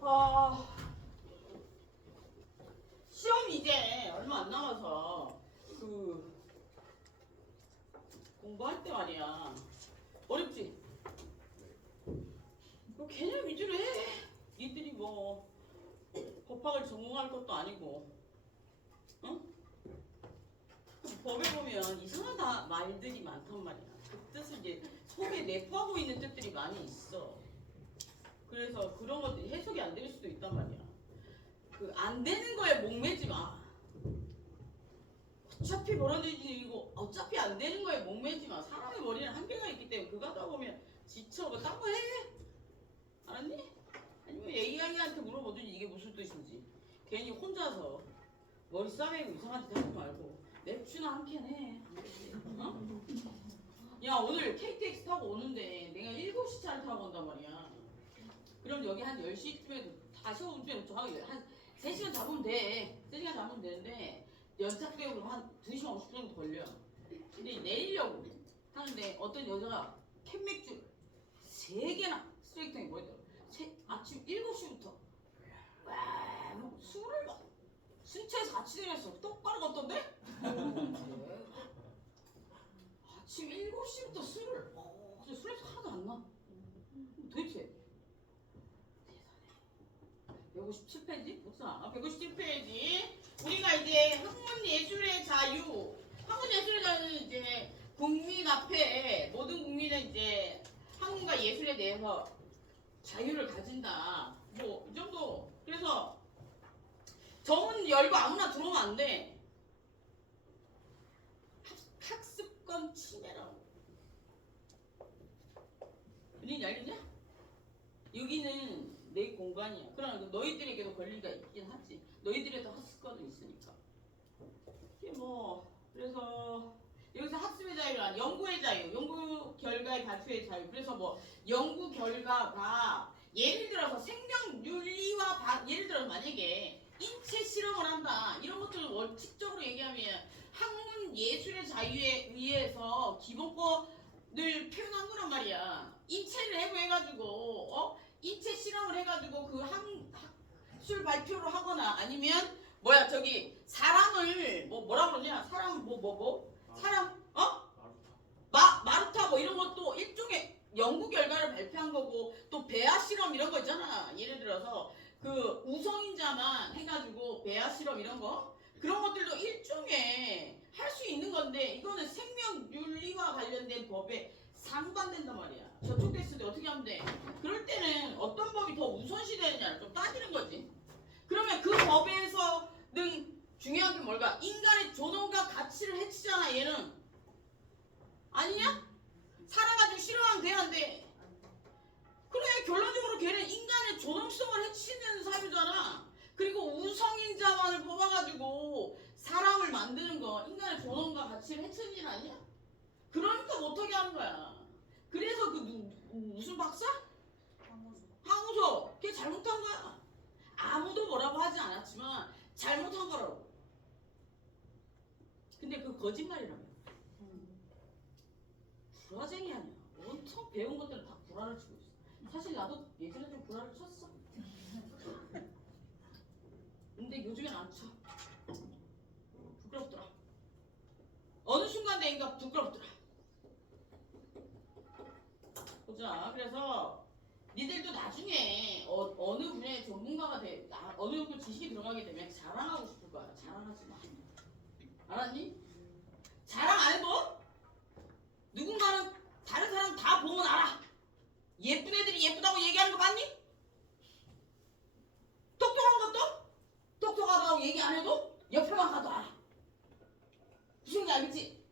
아, 시험 이제 얼마 안 남아서 그 공부할 때 말이야. 어렵지? 그 개념 위주로 해. 니들이 뭐 법학을 전공할 것도 아니고, 응? 법에 보면 이상한 말들이 많단 말이야. 그 뜻을 이제 속에 내포하고 있는 뜻들이 많이 있어. 그래서 그런 것들이 해석이 안 될 수도 있단 말이야. 그 안 되는 거에 목매지 마. 어차피 벌어질 일이고 어차피 안 되는 거에 목매지 마. 사람의 머리는 한계가 있기 때문에 그거 하다 보면 지쳐. 뭐 딴 거 해. 알았니? 아니면 AI한테 물어보든지 이게 무슨 뜻인지. 괜히 혼자서 머리 싸매고 이상한 짓 하지 말고 냅추나 한 캔 해. 어? 야, 오늘 KTX 타고 오는데 내가 7시 차를 타고 온단 말이야. 그럼 여기 한 10시쯤에 다시 오면 저하고 한 3시간 잡으면 돼. 3시간 잡으면 되는데 연착 때문에 한 2시간 50분 정도 걸려. 근데 내리려고 하는데 어떤 여자가 캔맥주 3개나 쓰레기통에 뭐있더라. 아침 7시부터 와, 뭐 술을 막 신체에서 같이 내렸어. 똑바로 걷던데? 아침 7시부터 술을 근데 술에서 하나도 안 나. 도대체 157페이지? 보자. 157페이지. 우리가 이제 학문 예술의 자유. 학문 예술의 자유는 이제 국민 앞에 모든 국민은 이제 학문과 예술에 대해서 자유를 가진다. 뭐 이 정도. 그래서 정문 열고 아무나 들어오면 안 돼. 학습권 침해라고. 우린 알겠냐? 여기는 내 공간이야. 그러나 너희들에게도 권리가 있긴 하지. 너희들에도 학습권은 있으니까. 이게 뭐 그래서 여기서 학습의 자유란 연구의 자유, 연구 결과의 발표의 자유. 그래서 뭐 연구 결과가 예를 들어서 생명 윤리와 예를 들어서 만약에 인체 실험을 한다. 이런 것들을 원칙적으로 얘기하면 학문 예술의 자유에 의해서 기본권을 표현한 거란 말이야. 인체를 해가지고 인체 실험을 해가지고 그 학술 발표를 하거나 아니면 뭐야 저기 사람을 뭐라 그러냐 사람 사람 마루타 뭐 이런 것도 일종의 연구 결과를 발표한 거고 또 배아 실험 이런 거 있잖아. 예를 들어서 그 우성인자만 해가지고 배아 실험 이런 거 그런 것들도 일종의 할 수 있는 건데 이거는 생명윤리와 관련된 법에 상반된단 말이야. 저촉됐을 때 어떻게 하면 돼? 그럴 때는 어떤 법이 더 우선시되느냐를 좀 따지는 거지. 그러면 그 법에서는 중요한 게 뭘까? 인간의 존엄과 가치를 해치잖아. 얘는 아니냐? 살아가지고 싫어하면 돼, 안 돼? 그래, 결론적으로 걔는 인간의 존엄성을 해치는 사유잖아. 그리고 우성인자만을 뽑아가지고 사람을 만드는 거 인간의 존엄과 가치를 해치는 일 아니야? 그러니까 못하게 하는 거야. 그래서 그 무슨 박사? 항우소. 걔 잘못한 거야. 아무도 뭐라고 하지 않았지만 잘못한 거라고. 근데 그 거짓말이라며. 불화쟁이 아니야. 온통 배운 것들을 다 불화를 치고 있어. 사실 나도 예전에 좀 불화를 쳤어. 근데 요즘엔 안 쳐. 부끄럽더라. 어느 순간 내가 부끄럽더라. 보자. 그래서 니들도 나중에 어느 분야의 전문가가 어느 정도 지식이 들어가게 되면 자랑하고 싶을 거야. 자랑하지 마. 알았니? 자랑 안 해도 누군가는 다른 사람 다 보면 알아. 예쁜 애들이 예쁘다고 얘기하는 거 봤니? 똑똑한 것도 똑똑하다고 얘기 안 해도 옆에만 가도 알아. 무슨 게 알겠지?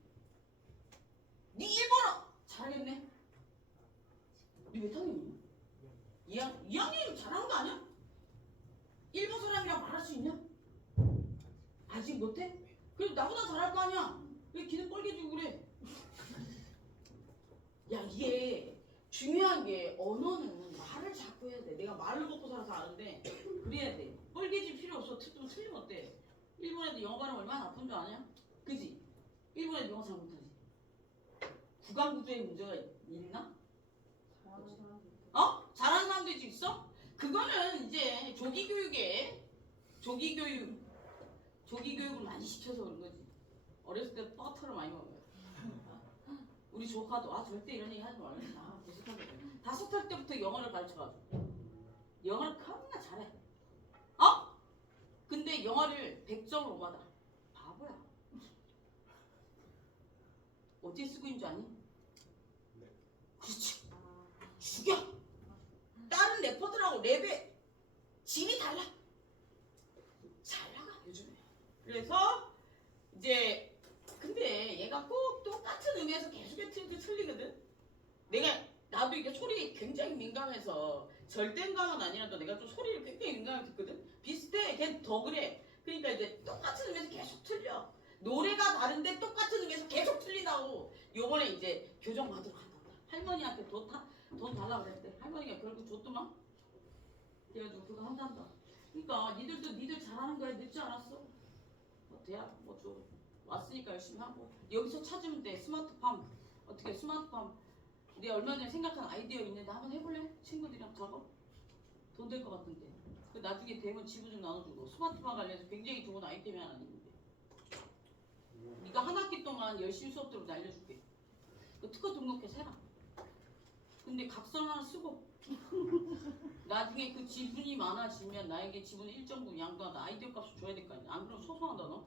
네 일본어 잘하겠네. 네 몇 학년이냐? 2학년이면 잘하는 거 아니야? 일본 사람이랑 말할 수 있냐? 아직 못해? 그래도 나보다 잘할 거 아니야? 왜 기는 뻘개지고 그래? 야, 이게 중요한 게 언어는 말을 자꾸 해야 돼. 내가 말을 먹고 살아서 아는데 그래야 돼. 뻘개질 필요 없어. 좀 틀리면 어때? 일본 애들 영어 발음 얼마나 나쁜 줄 아냐? 그지? 일본 애들 영어 잘 못하지? 구강구조에 문제가 있나? 잘하는 사람도 있어? 그거는 이제 조기교육을 많이 시켜서 그런 거지. 어렸을 때 버터를 많이 먹어요. 우리 조카도 절대 이런 얘기 하지 말라. 무식하게. 5살 때부터 영어를 가르쳐가지고 영어를 겁나 잘해. 근데 영어를 100점을 못 받아. 바보야. 어떻게 쓰고 있는 줄 아니? 네. 그렇지. 죽여. 다른 래퍼들하고 랩의 질이 달라. 잘 나가 요즘에. 그래서 이제 근데 얘가 꼭 똑같은 의미에서 계속 틀리거든. 나도 이게 소리에 굉장히 민감해서 절대감은 아니라도 내가 좀 소리를 굉장히 민감하게 듣거든. 비슷해. 걔는 더 그래. 그러니까 이제 똑같은 의미에서 계속 틀려. 노래가 다른데 똑같은 의미에서 계속 틀리다고. 요번에 이제 교정 받으러 간다. 할머니한테 돈 달라고 그랬대. 할머니가 결국 줬더만. 그래가지고 그거 한단다. 그러니까 니들 잘하는 거야. 늦지 않았어. 대학 좀 왔으니까 열심히 하고. 여기서 찾으면 돼. 스마트팜. 어떻게 스마트팜. 내가 얼마 전에 생각한 아이디어 있는데 한번 해볼래? 친구들이랑 작업? 돈 될 것 같은데. 그 나중에 되면 지분 좀 나눠주고. 스마트팜 관련해서 굉장히 좋은 아이템이 하나 있는데. 네가 한 학기 동안 열심히 수업 들으면 알려줄게. 그 특허 등록해서 해라. 근데 각서 하나 쓰고 나중에 그 지분이 많아지면 나에게 지분 일정 부분 양도하다 아이디어 값을 줘야 될 거 아니야. 안 그러면 소송한다 너.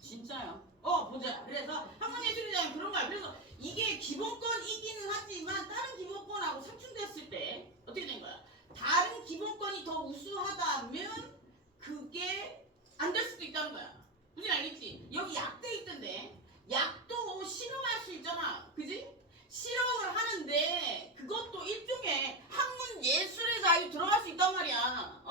진짜야. 보자. 그래서 학문예술이잖아. 그런 거야. 그래서 이게 기본권이기는 하지만 다른 기본권하고 상충됐을 때 어떻게 된 거야? 다른 기본권이 더 우수하다면 그게 안 될 수도 있다는 거야. 무슨 알겠지? 여기 약돼 있던데 약도 실험할 수 있잖아. 그지? 실험을 하는데 그것도 일종의 학문 예술의 자유 들어갈 수 있단 말이야.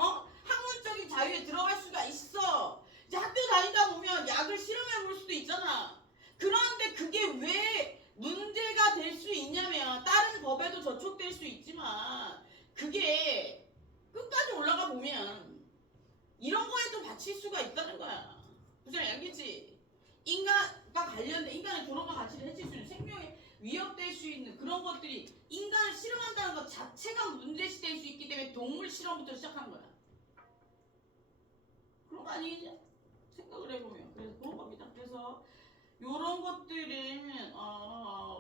학문적인 자유에 들어갈 수가 있어. 이제 학교 다니다 보면 약을 실험해 볼 수도 있잖아. 그런데 그게 왜 문제가 될 수 있냐면 다른 법에도 저촉될 수 있지만 그게 끝까지 올라가 보면 이런 거에도 바칠 수가 있다는 거야. 무슨 알겠지? 인간과 관련된 인간의 존엄과 가치를 해칠 수 있는 생명에 위협될 수 있는 그런 것들이 인간을 실험한다는 것 자체가 문제시될 수 있기 때문에 동물 실험부터 시작한 거야. 그런 거 아니겠냐? 생각을 해보면 그래서 그런 겁니다. 그래서 이런 것들은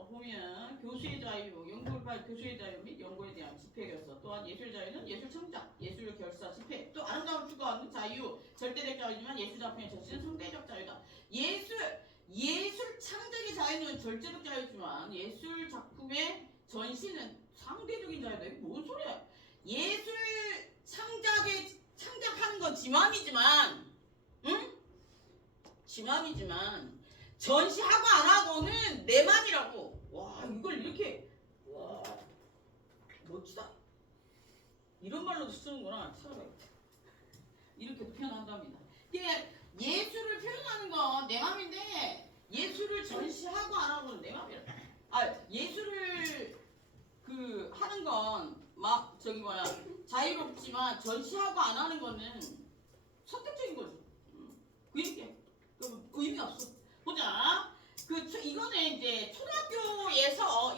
보면 교수의 자유, 연구를 교수의 자유 및 연구에 대한 집회 결사, 또한 예술 자유는 예술 창작, 예술 결사, 집회, 또 아름다움을 추구하는 자유, 절대적 자유지만 예술 작품의 전시는 상대적 자유다. 예술 창작의 자유는 절대적 자유지만 예술 작품의 전시는 상대적인 자유다. 이게 뭔 소리야? 예술 창작하는 건 지 맘이지만, 응? 지 맘이지만 전시하고 안 하고는 내 맘이라고. 와 이걸 이렇게 와 멋지다. 이런 말로도 쓰는구나. 찾아봐야겠다. 이렇게 표현한답니다. 이게 예술을 표현하는 건 내 맘인데 예술을 전시하고 안 하고는 내 맘이라. 예술을 하는 건 막 자유롭지만 전시하고 안 하는 거는 선택적인 거지. 그 얘기야. 의미 없어. 보자. 이거는 이제 초등학교에서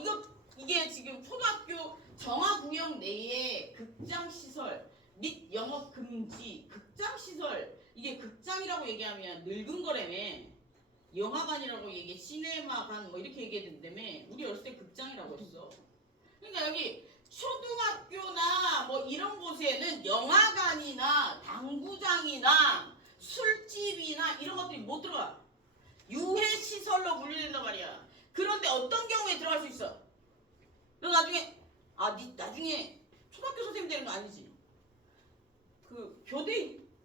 이게 지금 초등학교 정화구역 내에 극장 시설 및 영업 금지 극장 시설 이게 극장이라고 얘기하면 늙은 거라며. 영화관이라고 얘기해. 시네마관 뭐 이렇게 얘기했는데며. 우리 어렸을 때 극장이라고 했어. 그러니까 여기 초등학교나 뭐 이런 곳에는 영화관이나 당구장이나 술집이나 이런 것들이 못 들어가. 유해시설로 분류된단 말이야. 그런데 어떤 경우에 들어갈 수 있어? 너 나중에 나중에 초등학교 선생님 되는 거 아니지?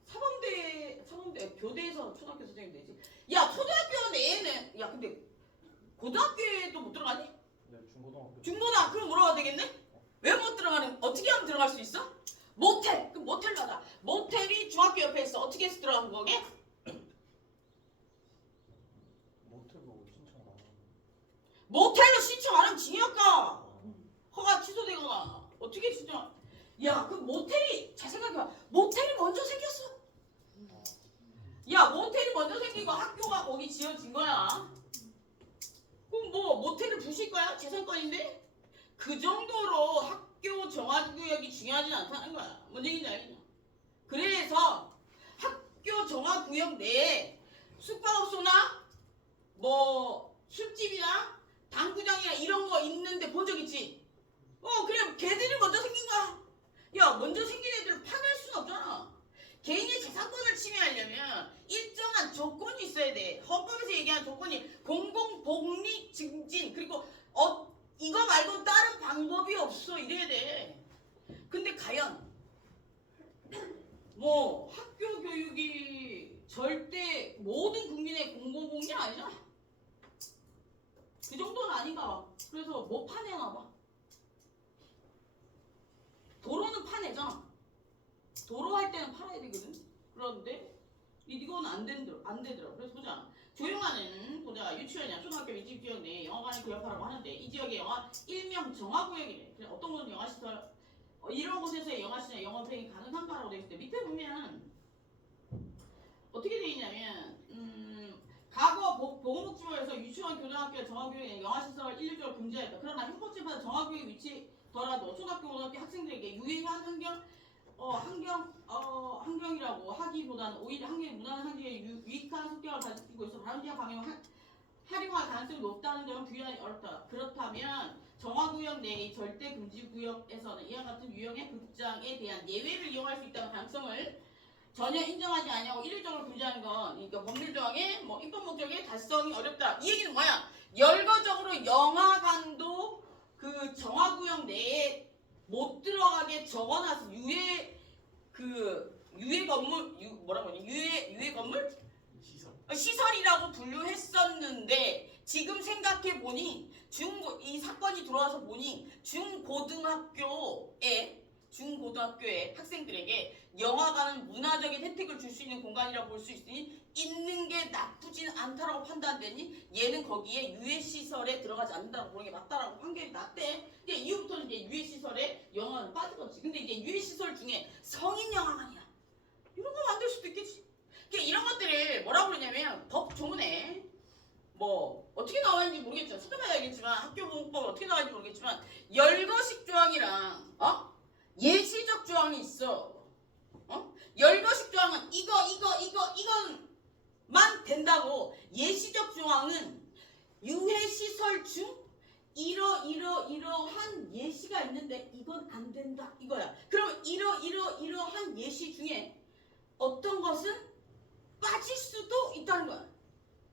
사범대 교대에서 초등학교 선생님 되지. 야 초등학교 내에는 근데 고등학교에도 못 들어가니? 네, 중고등학교. 그럼 뭐라고 되겠네? 왜 못 들어가는? 어떻게 하면 들어갈 수 있어? 모텔. 그럼 모텔로 하자. 모텔이 중학교 옆에 있어. 어떻게 해서 들어가는 거게? 모텔로 신청 안 하는. 모텔로 신청 안 하면 징역가. 허가 취소되거나. 어떻게 신청? 그 모텔이 잘 생각해봐. 모텔이 먼저 생겼어. 모텔이 먼저 생기고 학교가 거기 지어진 거야. 그럼 모텔을 부실 거야? 재산권인데? 그 정도로 학교 정화구역이 중요하진 않다는 거야. 뭔 얘기인지 알겠냐? 그래서 학교 정화구역 내에 숙박업소나 뭐 술집이나 당구장이나 이런 거 있는데 본 적 있지? 그래 걔들이 먼저 생긴 거야. 야 먼저 생긴 애들을 파괴할 수는 없잖아. 개인의 재산권을 침해하려면 일정한 조건이 있어야 돼. 헌법에서 얘기한 조건이 공공복리 증진 그리고 이거 말고 다른 방법이 없어 이래야 돼. 근데 과연 뭐 학교 교육이 절대 모든 국민의 공공복리 아니잖아. 그 정도는 아닌가 봐. 그래서 뭐 파내나 봐. 도로는 파내잖아. 도로 할 때는 팔아야 되거든. 그런데 이건 안 되더라. 그래서 보자. 조용하는 보자 유치원이나 초등학교 밀집 지역 내에 영화관을 구역하라고 하는데 이 지역의 영화 일명 정화구역이래. 그래 어떤 곳은 영화시설 이런 곳에서의 영화시나 영화 플레이 가능한가라고 되어 있을 때 밑에 보면 어떻게 되어 있냐면 과거 보건복지부에서 유치원, 교등학교, 정화구역에 영화시설 일률적으로 금지하였다. 그러나 형법재판은 정화구역 위치더라도 초등학교, 고등학교 학생들에게 유해한 환경이라고 하기보다는 오히려 환경이 무난한 상태에 유익한 성격을 가지고 있어 바람직한 방향을 활용할 가능성이 높다는 점을 부인하기 어렵다. 그렇다면 정화구역 내의 절대 금지 구역에서는 이와 같은 유형의 극장에 대한 예외를 이용할 수 있다는 가능성을 전혀 인정하지 아니하고 일률적으로 금지하는 건 그러니까 법률 조항의 입법 목적에 달성이 어렵다. 이 얘기는 뭐야? 열거적으로 영화관도 그 정화구역 내에 못 들어가게 적어놔서 유해 건물 유해 건물 시설이라고 분류했었는데 지금 생각해 보니 이 사건이 들어와서 보니 중고등학교에 학생들에게 영화관은 문화적인 혜택을 줄 수 있는 공간이라고 볼 수 있으니 있는 게 나쁘진 않다라고 판단되니 얘는 거기에 유해시설에 들어가지 않는다고 보는 게 맞다라고 판결이 났대. 근데 이후부터는 이제 유해시설에 영화는 빠지겠지. 근데 이제 유해시설 중에 성인 영화관이야. 이런 거 만들 수도 있겠지. 그러니까 이런 것들을 뭐라고 그러냐면 법 조문에 뭐 어떻게 나와있는지 모르겠지만 찾아봐야 알겠지만 학교보건법은 어떻게 나와있는지 모르겠지만 열거식 조항이랑 예시적 조항이 있어. 열거식 조항은 이건만 된다고. 예시적 조항은 유해시설 중 이러한 예시가 있는데 이건 안 된다 이거야. 그럼 이러한 예시 중에 어떤 것은 빠질 수도 있다는 거야.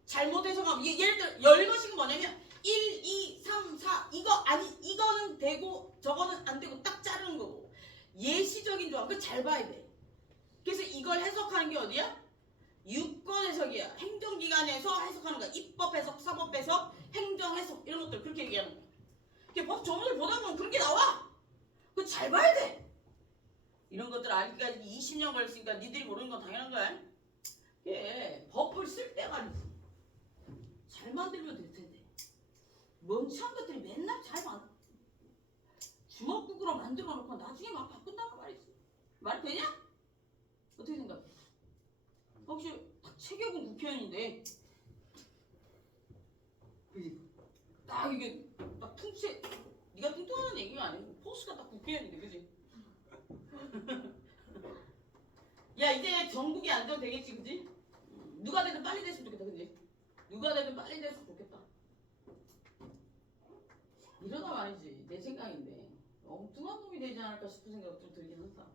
잘못 해석하면 예를 들어 열거식은 뭐냐면 1, 2, 3, 4 이거는 되고 저거는 안 되고 딱 자르는 거고 예시적인 조항 그거 잘 봐야 돼. 그래서 이걸 해석하는 게 어디야? 유권 해석이야. 행정기관에서 해석하는 거야. 입법 해석, 사법 해석, 행정 해석 이런 것들 그렇게 얘기하는 거야. 법 조문을 보다 보면 그런 게 나와. 그거 잘 봐야 돼. 이런 것들 알기까지 20년 걸렸으니까 니들이 모르는 건 당연한 거야. 법을 쓸 때가 아니지. 잘 만들면 될 텐데. 멍청한 것들이 맨날 주먹국으로 만들어 놓고 나중에 막 바꾼다는 말이지. 말 되냐? 어떻게 생각해? 혹시 체격은 국회의원인데 딱 이게 딱 네가 뚱뚱하는 얘기가 아니고 포스가 딱 국회의원인데 그지? 야 이제 전국이 안정되겠지 그지? 누가 되든 빨리 됐으면 좋겠다 그지? 누가 되든 빨리 됐으면 좋겠다. 이러다 말이지 내 생각인데 엉뚱한 놈이 되지 않을까 싶은 생각이 좀 들긴 한다.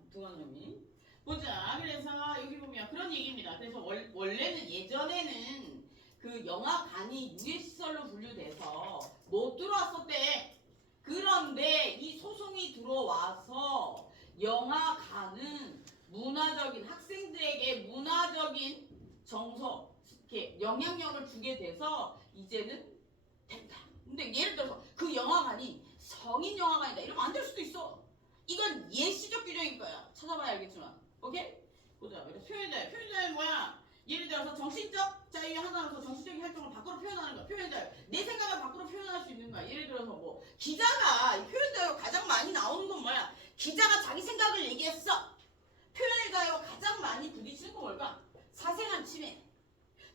엉뚱한 놈이. 보자. 그래서 여기 보면 그런 얘기입니다. 그래서 원래는 예전에는 그 영화관이 유해시설로 분류돼서 못 들어왔었대. 그런데 이 소송이 들어와서 영화관은 문화적인 학생들에게 문화적인 정서, 이렇게 영향력을 주게 돼서 이제는 된다. 근데 예를 들어서 그 영화관이 성인 영화관이다 이러면 안 될 수도 있어. 이건 예시적 규정일 거야. 찾아봐야 알겠지만. 오케이? 보자. 표현자유 뭐야? 예를 들어서 정신적 자유 하나로서 정신적인 활동을 밖으로 표현하는 거야. 표현자유. 내 생각을 밖으로 표현할 수 있는 거야. 예를 들어서 뭐 기자가 이 표현자유가 가장 많이 나오는 건 뭐야? 기자가 자기 생각을 얘기했어. 표현자유가 가장 많이 부딪히는 건 뭘까? 사생활 침해.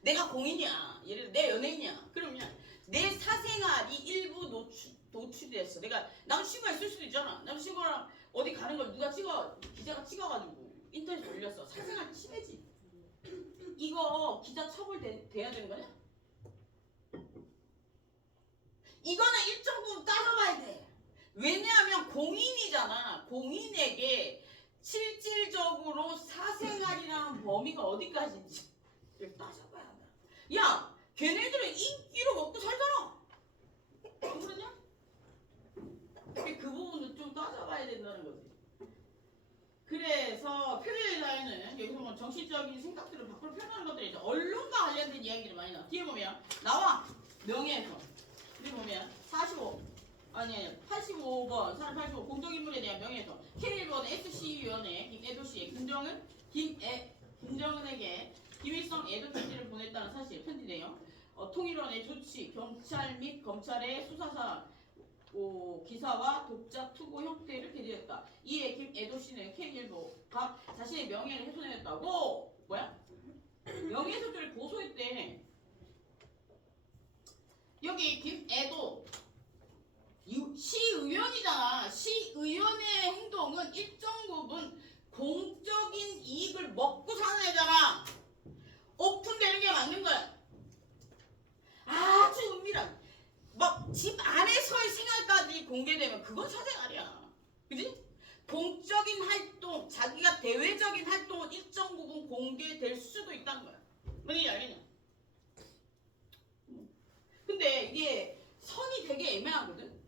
내가 공인이야. 예를 들어 내 연예인이야. 그러면 내 사생활이 일부 노출이 됐어. 내가 남자친구가 있을 수도 있잖아. 남자친구랑 어디 가는 걸 누가 기자가 찍어가지고 인터넷에 올렸어. 사생활 침해지. 이거 기자 처벌돼야 되는 거냐? 이거는 일정 부분 따져봐야 돼. 왜냐하면 공인이잖아. 공인에게 실질적으로 사생활이라는 범위가 어디까지인지 따져봐야 돼. 야, 걔네들은 인기로 먹고 살잖아. 안 그러냐? 그 부분은 좀 따져봐야 된다는 거지. 그래서 표현의 자유는 여기서 뭐 정치적인 생각들을 밖으로 표현하는 것들이 이제 언론과 관련된 이야기들이 많이 나와. 뒤에 보면 나와 명예훼손. 뒤에 보면 85번 사람 85 공적인물에 대한 명예훼손. K1번 SC위원회 김애도씨의 김정은에게 김일성 애도 편지를 보냈다는 사실. 편지 내용 통일원의 조치, 경찰 및 검찰의 수사사항 기사와 독자 투고 형태를 게재했다. 이에 김애도씨는 K일보가 자신의 명예를 훼손했다고 명예훼손죄를 고소했대. 여기 김애도 시의원이잖아. 시의원의 행동은 일정 부분 공적인 이익을 먹고 사는 애잖아. 오픈되는 게 맞는 거야. 아주 은밀한 막 집 안에서의 생활까지 공개되면 그건 사생활이야. 그지? 공적인 활동, 자기가 대외적인 활동은 일정 부분 공개될 수도 있다는 거야. 뭔지 알겠냐? 근데 이게 선이 되게 애매하거든.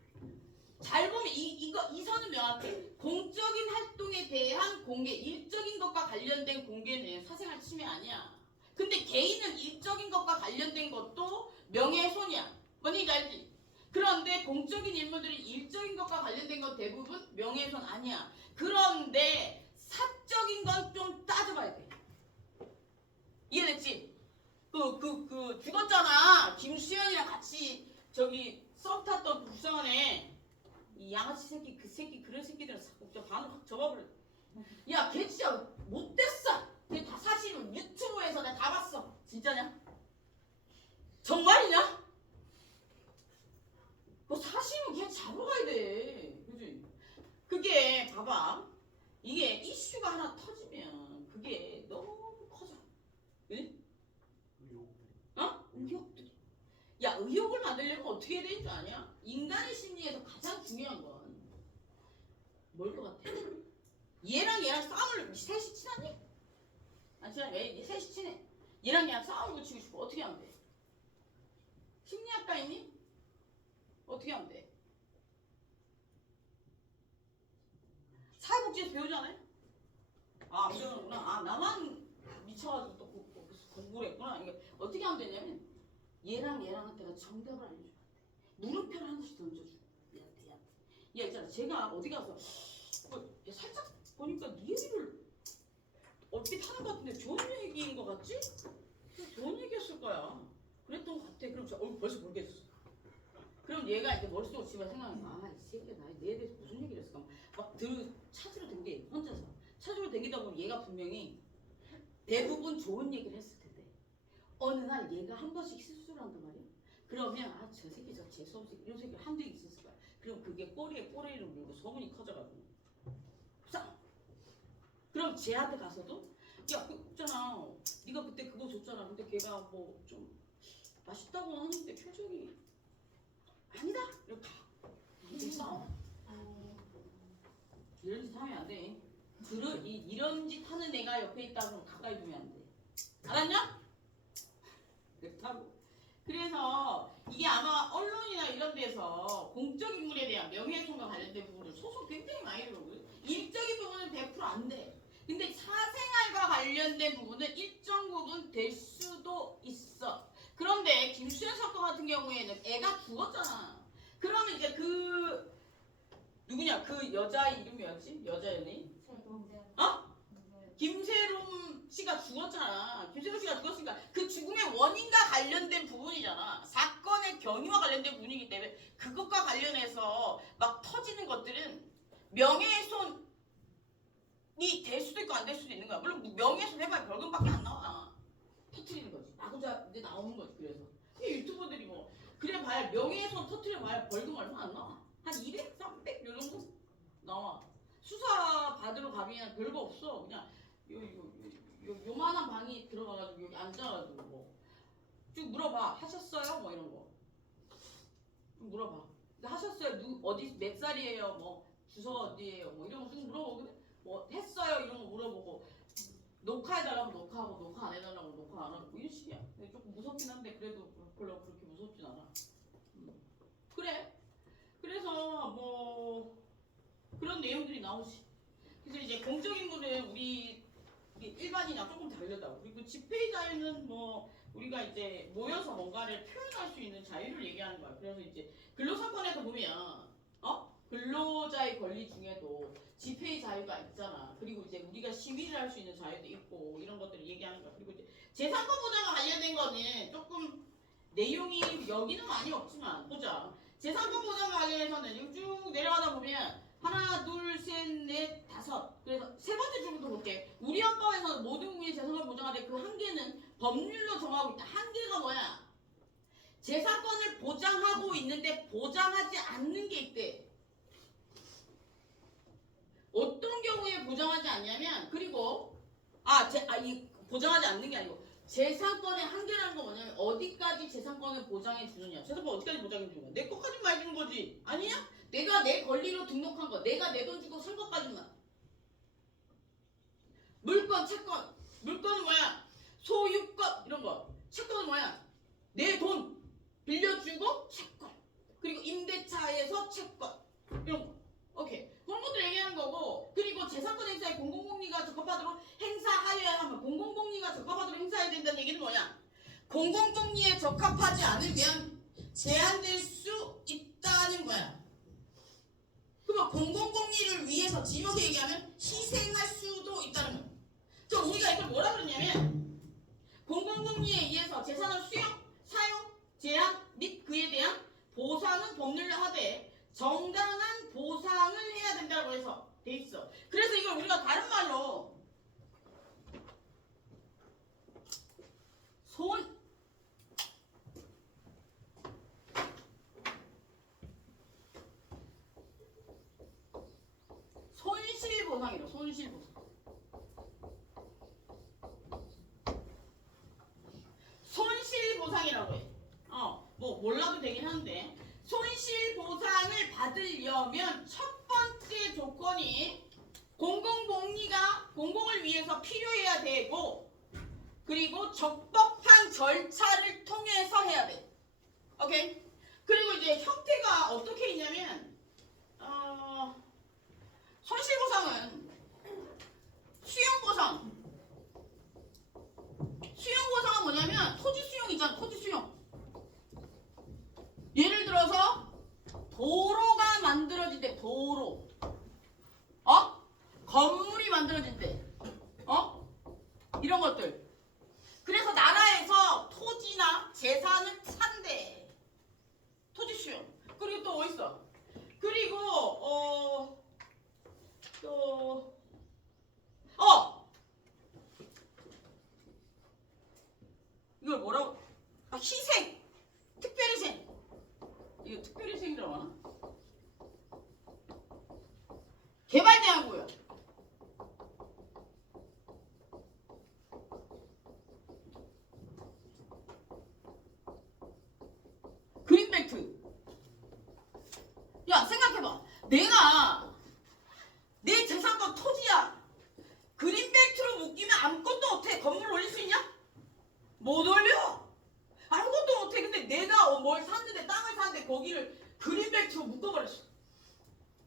잘 보면 이 선은 명확해. 공적인 활동에 대한 공개, 일적인 것과 관련된 공개는 사생활 침해 아니야. 근데 개인은 일적인 것과 관련된 것도 명예훼손이야. 뭔지 알지? 그런데 공적인 인물들이 일적인 것과 관련된 건 대부분 명예훼손 아니야. 그런데 사적인 건 좀 따져봐야 돼. 이해됐지? 죽었잖아. 김수현이랑 같이 저기 썸 탔던 불쌍한 애. 이 양아치 새끼, 그런 새끼들은 저 반을 확 접어버려. 야, 걔 진짜 못됐어. 걔 다 사실은 유튜브에서 내가 다 봤어. 진짜냐? 정말이냐? 뭐 사실은 걔 잡아가야 돼. 그지? 그게 봐봐. 이게 이슈가 하나 터지면 그게 너무 커져. 그지? 의혹들이. 야, 의혹을 만들려면 어떻게 해야 되는 줄 아냐? 인간의 심리에서 가장 중요한 건 뭘 것 같아? 얘랑 싸움을 셋이 친하니? 안 친하니? 왜 셋이 친해? 얘랑 싸움을 붙이고 싶어. 어떻게 하면 돼? 심리학과 있니? 어떻게 하면 돼? 사회복지에서 배우잖아요? 아, 안 배우는구나. 아, 나만 미쳐가지고 또 공부를 했구나. 이게 어떻게 하면 되냐면 얘랑한테가 정답을 알려줘야 돼. 물음표를 하나씩 던져줘. 얘 있잖아. 제가 어디 가서 살짝 보니까 네 얘기를 얼핏 하는 것 같은데 좋은 얘기인 것 같지? 좋은 얘기였을 거야. 그랬던 것 같아. 그럼 제가 벌써 모르겠어. 그럼 얘가 이제 머릿속으로 집에 생각하면 이 새끼가 나에 대해서 무슨 얘기를 했을까? 막 찾으러 댕겨. 혼자서. 찾으러 댕기다 보면 얘가 분명히 대부분 좋은 얘기를 했을 텐데 어느 날 얘가 한 번씩 실수를 한단 말이야. 그러면 저 새끼 저 재수없이 이런 새끼 한두 개 있었을 거야. 그럼 그게 꼬리에 꼬리를 물고 소문이 커져가지고 그럼 쟤한테 가서도 야, 있잖아. 네가 그때 그거 줬잖아. 근데 걔가 뭐 좀 맛있다고 하는데 표정이 아니다. 이렇게 이렇게 싸워. 이런 짓 하면 안 돼. 이런 짓 하는 애가 옆에 있다 그러면 가까이 두면 안 돼. 알았냐? 그렇다고. 그래서 이게 아마 언론이나 이런 데서 공적 인물에 대한 명예훼손과 관련된 부분을 소송 굉장히 많이 들어오고요. 일적인 부분은 100% 안 돼. 근데 사생활과 관련된 부분은 일정 부분 될 수도 있어. 그런데 김수현 사건 같은 경우에는 애가 죽었잖아. 그러면 이제 누구냐? 그 여자 이름이 뭐였지? 여자 연예인? 김세롬 씨가 죽었잖아. 김세롬 씨가 죽었으니까 그 죽음의 원인과 관련된 부분이잖아. 사건의 경위와 관련된 부분이기 때문에 그것과 관련해서 막 터지는 것들은 명예훼손이 될 수도 있고 안 될 수도 있는 거야. 물론 명예훼손 해봐야 벌금밖에 안 나와. 터트리는 거지. 마구자 이제 나오는 거지. 그래서 유튜버들이 뭐 그래 봐야 명예훼손 터트려 봐야 벌금 얼마 안 나와. 한 200, 300 요 정도 나와. 수사 받으러 가면 별거 없어. 그냥 요만한 방이 들어가가지고 여기 앉아가지고 뭐 쭉 물어봐. 하셨어요? 뭐 이런 거 물어봐. 근데 하셨어요? 어디 몇 살이에요? 뭐 주소 어디예요? 뭐 이런 거 쭉 물어보거든. 뭐 했어요? 이런 거 물어보고 녹화해달라고 녹화하고 녹화 안 해달라고 녹화 안 하고 뭐 이런 식이야. 근데 조금 무섭긴 한데 그래도 별로 그렇게 무섭진 않아. 그래. 그래서 뭐 그런 내용들이 나오지. 그래서 이제 공적인물은 우리 일반인이랑 조금 다르다. 그리고 집회의 자유는 뭐 우리가 이제 모여서 뭔가를 표현할 수 있는 자유를 얘기하는 거야. 그래서 이제 근로사건에서 보면 근로자의 권리 중에도 집회의 자유가 있잖아. 그리고 이제 우리가 시위를 할 수 있는 자유도 있고 이런 것들을 얘기하는 거야. 그리고 이제 재산권 보장과 관련된 거는 조금 내용이 여기는 많이 없지만 보자. 재산권 보장과 관련해서는 쭉 내려가다 보면 하나, 둘, 셋, 넷, 다섯. 그래서 세 번째 줄부터 볼게. 우리 헌법에서는 모든 국민의 재산권 보장하되 그 한계는 법률로 정하고 있다. 한계가 뭐야? 재산권을 보장하고 있는데 보장하지 않는 게 있대. 어떤 경우에 보장하지 않냐면 그리고 이 보장하지 않는 게 아니고 재산권의 한계라는 건 뭐냐면 어디까지 재산권을 보장해 주느냐. 재산권 어디까지 보장해 주는 거야? 내 것까지만 해주는 거지. 아니야? 내가 내 권리로 등록한 거, 내가 내 돈 주고 산 것까지만. 물권, 채권. 물권은 뭐야? 소유권 이런 거. 채권은 뭐야? 내 돈 빌려주고 채권. 그리고 임대차에서 채권 이런 거. 오케이. 그런 것들 얘기하는 거고. 그리고 재산권 행사에 공공복리가 적합하도록 행사하여야 하면 공공복리가 적합하도록 행사해야 된다는 얘기는 뭐야? 공공복리에 적합하지 않으면 제한될 수 있다는 거야. 그러면 공공복리를 위해서 지역에 얘기하면 희생할 수도 있다는 거야. 저 우리가 이걸 뭐라 그러냐면 공공복리에 의해서 재산을 수용, 사용, 제한 및 그에 대한 보상은 법률로 하되 정당한 보상을 해야 된다고 해서 돼 있어. 그래서 이걸 우리가 다른 말로 손실보상이래. 손실보상. 손실보상이라고 해. 뭐 몰라도 되긴 하는데 손실보상을 받으려면 첫 번째 조건이 공공을 위해서 필요해야 되고 그리고 적법한 절차를 통해서 해야 돼. 오케이? 그리고 이제 형태가 어떻게 있냐면 손실보상은 수용보상은 뭐냐면 토지 수용이잖아. 토지 수용. 예를 들어서 도로가 만들어진대. 도로. 건물이 만들어진대. 이런 것들. 그래서 나라에서 토지나 재산을 산대. 토지 수용. 그리고 또 뭐 있어? 그리고 이걸 뭐라고? 희생. 특별희생. 이거 특별희생이라고 하나? 개발대항구요. 그린벨트. 야 생각해봐. 내가 내 재산권 토지야. 그린벨트로 묶이면 아무것도 못해. 건물 올릴 수 있냐? 못 올려. 아무것도 못해. 근데 내가 뭘 샀는데 땅을 샀는데 거기를 그린벨트로 묶어버렸어.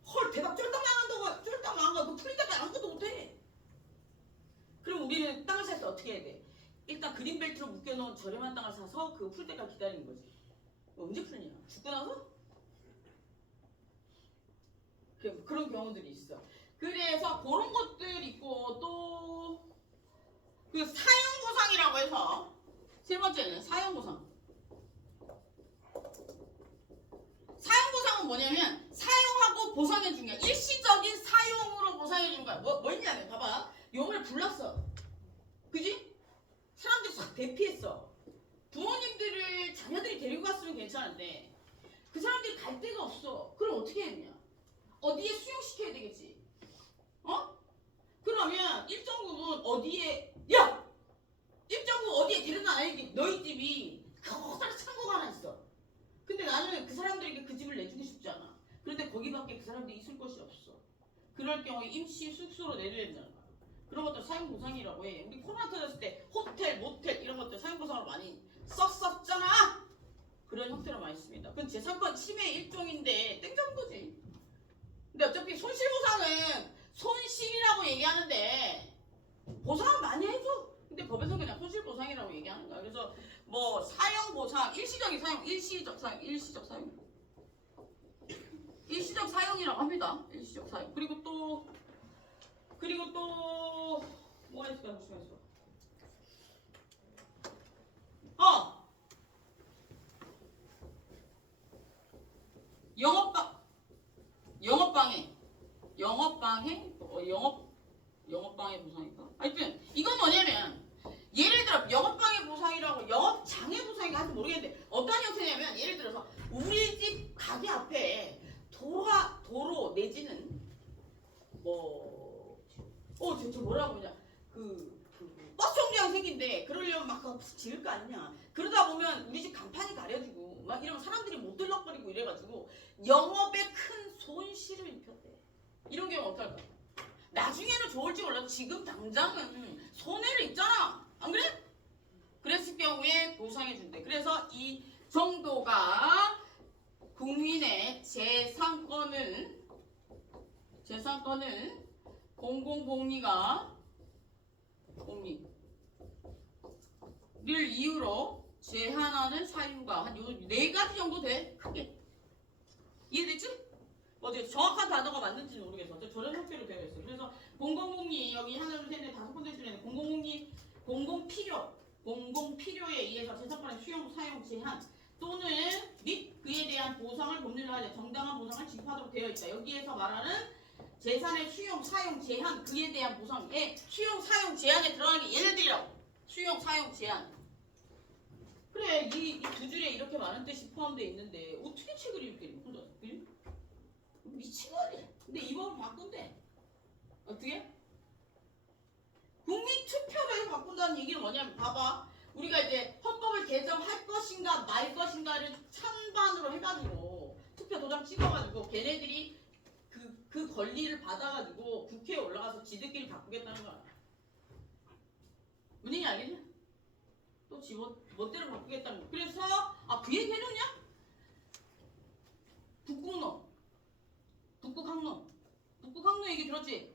헐 대박. 쫄딱 망한 거야. 그 풀릴 때까지 아무것도 못해. 그럼 우리는 땅을 살 때 어떻게 해야 돼? 일단 그린벨트로 묶여놓은 저렴한 땅을 사서 그거 풀 때까지 기다리는 거지. 언제 풀리냐? 죽고 나서? 그런 경우들이 있어. 그래서 그런 것들 있고 또 그 사용보상이라고 해서 세 번째는 사용보상. 사용보상은 뭐냐면 사용하고 보상해준 거야. 일시적인 사용으로 보상해주는 거야. 뭐 있냐면 봐봐. 용을 불렀어. 그지? 사람들이 싹 대피했어. 부모님들을 자녀들이 데리고 갔으면 괜찮은데 그 사람들이 갈 데가 없어. 그럼 어떻게 해야 되냐? 어디에 수용시켜야 되겠지. 어디에 야 입장부 어디에 데려놔야지. 너희 집이 커다란 창고가 하나 있어. 근데 나는 그 사람들에게 그 집을 내주고 싶지 않아. 그런데 거기밖에 그 사람들이 있을 곳이 없어. 그럴 경우에 임시 숙소로 내려야 되잖아. 그런 것들 사용보상이라고 해. 우리 코로나 터졌을 때 호텔, 모텔 이런 것들 사용보상으로 많이 썼었잖아. 그런 형태로 많이 씁니다. 그건 재산권 침해 일종인데 땡잡은 거지. 근데 어차피 손실보상은 손실이라고 얘기하는데 보상은 많이 해줘. 근데 법에서 그냥 손실보상이라고 얘기하는 거야. 그래서 뭐 사용보상, 일시적인 사용, 일시적 사용, 일시적 사용, 일시적 사용이라고 합니다. 일시적 사용. 그리고 또 뭐가 있을까? 잠시만요. 영업방해 보상인가? 하여튼 이건 뭐냐면 예를 들어 영업방해 보상이라고 영업장애 보상인가 하여튼 모르겠는데 어떤 형태냐면 예를 들어서 우리 집 가게 앞에 도로 내지는 대체 뭐라고 그냥 버스 정류장 생긴데 그러려면 막 그거 지을 거 아니냐. 그러다 보면 우리 집 간판이 가려지고 막 이러면 사람들이 못 들럭거리고 이래가지고 영업에 큰 손실을 입혔대. 이런 경우 어떨까? 나중에는 좋을지 몰라도 지금 당장은 손해를 입잖아. 안 그래? 그랬을 경우에 보상해준대. 그래서 이 정도가 국민의 재산권을 공공복리를 이유로 제한하는 사유가 한 요 네 가지 정도 돼. 크게. 이해됐지? 정확한 단어가 맞는지 모르겠어. 저런 형태로 되어 있어. 그래서 공공복리 여기 하나 둘 셋 넷 다섯 군데 중에 공공복리 공공필요에 의해서 재산권의 수용 사용 제한 또는 및 그에 대한 보상을 법률로 하되 정당한 보상을 지급하도록 되어 있다. 여기에서 말하는 재산의 수용 사용 제한 그에 대한 보상에 수용 사용 제한에 들어가는 게 얘네들이라고. 수용 사용 제한. 그래 이 두 줄에 이렇게 많은 뜻이 포함되어 있는데 어떻게 책을 이렇게 혼자 그지? 미친 거 아니야. 근데 이 법을 바꾼대. 어떻게? 국민투표로 바꾼다는 얘기는 뭐냐면 봐봐. 우리가 이제 헌법을 개정할 것인가 말 것인가를 찬반으로 해가지고 투표 도장 찍어가지고 걔네들이 그 권리를 받아가지고 국회에 올라가서 지들끼리 바꾸겠다는 거야. 무슨 얘기 알겠냐? 또 지 멋대로 바꾸겠다는 거야. 그래서 그 얘기 해줬냐? 북극항로 얘기 들었지?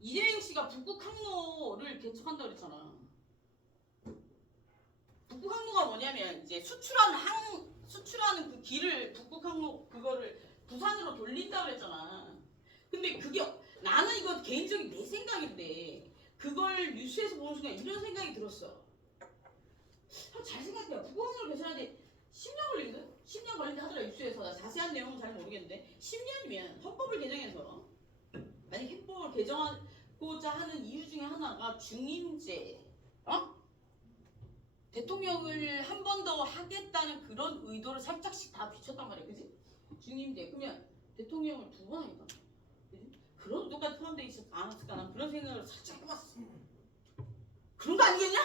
이재명 씨가 북극항로를 개척한다고 그랬잖아. 북극항로가 뭐냐면 이제 수출하는 그 길을 북극항로 그거를 부산으로 돌린다고 그랬잖아. 근데 그게 나는 이거 개인적인 내 생각인데 그걸 뉴스에서 보는 순간 이런 생각이 들었어. 잘 생각해요. 북극항로를 개선하는데 10년 걸리거든? 10년 걸린다 하더라 뉴스에서. 나 자세한 내용은 잘 모르겠는데 10년이면 헌법을 개정해서 만약 헌법을 개정하고자 하는 이유 중에 하나가 중임제 대통령을 한 번 더 하겠다는 그런 의도를 살짝씩 다 비쳤단 말이야. 그지? 중임제. 그러면 대통령을 두 번 하니까. 그지? 그런 의도까지 포함되어 있지 않았을까? 난 그런 생각을 살짝 해봤어. 그런 거 아니겠냐?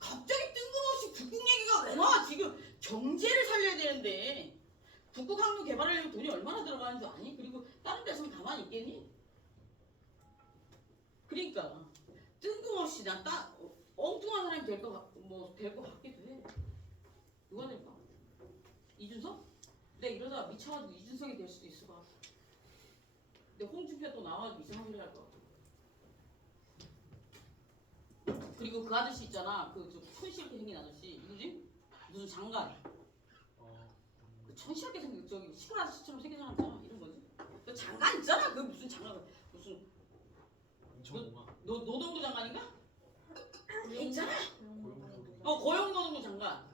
갑자기 뜬금없이 북극 얘기가 왜 나와? 지금 경제를 살려야 되는데 북극항로 개발하려면 돈이 얼마나 들어가는 줄 아니? 그리고 다른 데서는 가만히 있겠니? 그러니까 뜬금없이 난 엉뚱한 사람이 될 것 같기도 해. 누가 될까? 이준석? 내가 이러다가 미쳐가지고 이준석이 될 수도 있을 것 같아. 근데 홍준표 또 나와가지고 이상한 소리 할 것 같아. 그리고 그 아저씨 있잖아. 그 촌스럽게 생긴 아저씨. 누구지? 무슨 장관. 그 촌스럽게 생긴 저기 시골 아저씨처럼 생긴 사람 있잖아. 이런 거지. 그 장관 있잖아. 그 무슨 장관. 무슨 노동부 장관인가? 있잖아. 고용노동부 장관.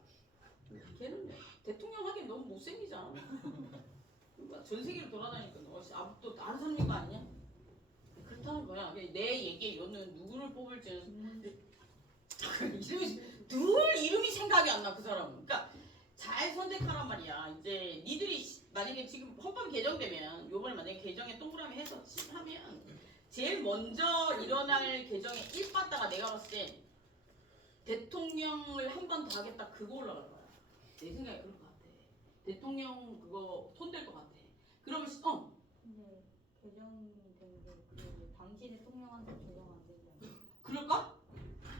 걔는 대통령 하기엔 너무 못생기잖아. 전 세계를 돌아다니니까 또 아는 사람인 거 아니냐? 그렇다는 거야. 내 얘기에 너는 누구를 뽑을지는 이름이 생각이 안 나. 그 사람은. 그러니까 잘 선택하란 말이야. 이제 니들이 만약에 지금 헌법 개정되면 요번에 만약에 개정에 동그라미 해서 하면 제일 먼저 일어날 개정의 1빠따가 내가 봤을 때 대통령을 한 번 더 하겠다 그거 올라갈 거야. 내 생각에 그럴 것 같아. 대통령 그거 손댈 것 같아. 그러면 근데 개정된 게그 당시 대통령한테 적용 안 되지 않나? 그럴까?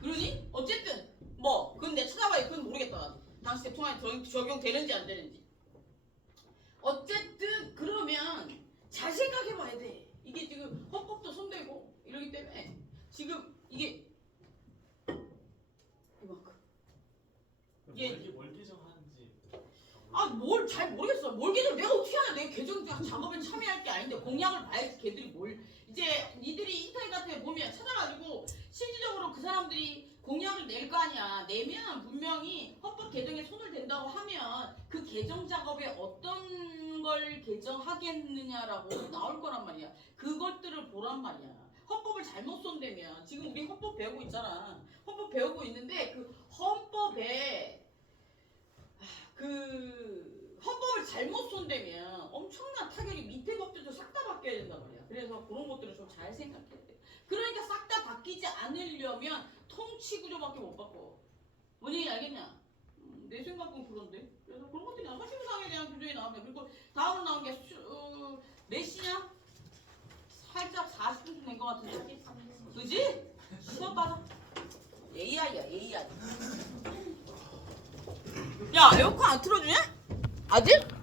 그러니? 어쨌든 뭐 그건 내가 찾아봐야 그건 모르겠다. 나도. 당시 대통령에 적용되는지 안 되는지. 어쨌든 그러면 잘 생각해봐야 돼. 이게 지금 헌법도 손대고 이러기 때문에 지금 이게 이만큼. 예. 뭘 개정하는지 뭘 잘 모르겠어. 뭘 개정 내가 어떻게 하냐. 내가 개정 작업에 참여할 게 아닌데 공약을 봐야지 걔들이 뭘 이제 니들이 인터넷 같은 데 보면 찾아가지고 실질적으로 그 사람들이 공약을 낼 거 아니야. 내면 분명히 헌법 개정에 손을 댄다고 하면 그 개정 작업에 어떤 걸 개정하겠느냐라고 나올 거란 말이야. 그것들을 보란 말이야. 헌법을 잘못 손대면 지금 우리 헌법 배우고 있잖아. 헌법 배우고 있는데 그 헌법에 그 헌법을 잘못 손대면 엄청난 타격이 밑에 법들도 싹 다 바뀌어야 된단 말이야. 그래서 그런 것들을 좀 잘 생각해야 돼. 그러니까 싹 다 바뀌지 않으려면 통치 구조밖에 못 바꿔. 뭔 얘기 알겠냐? 내 생각은 그런데. 그래서 그런 것들이 나와. 시부상에 대한 규정이 나옵니다. 그리고 다음으로 나온 게 몇 시냐? 살짝 40분 된 것 같은데. 그지? 시간 빠져. AI야 AI. 야 에어컨 안 틀어주냐? 아직?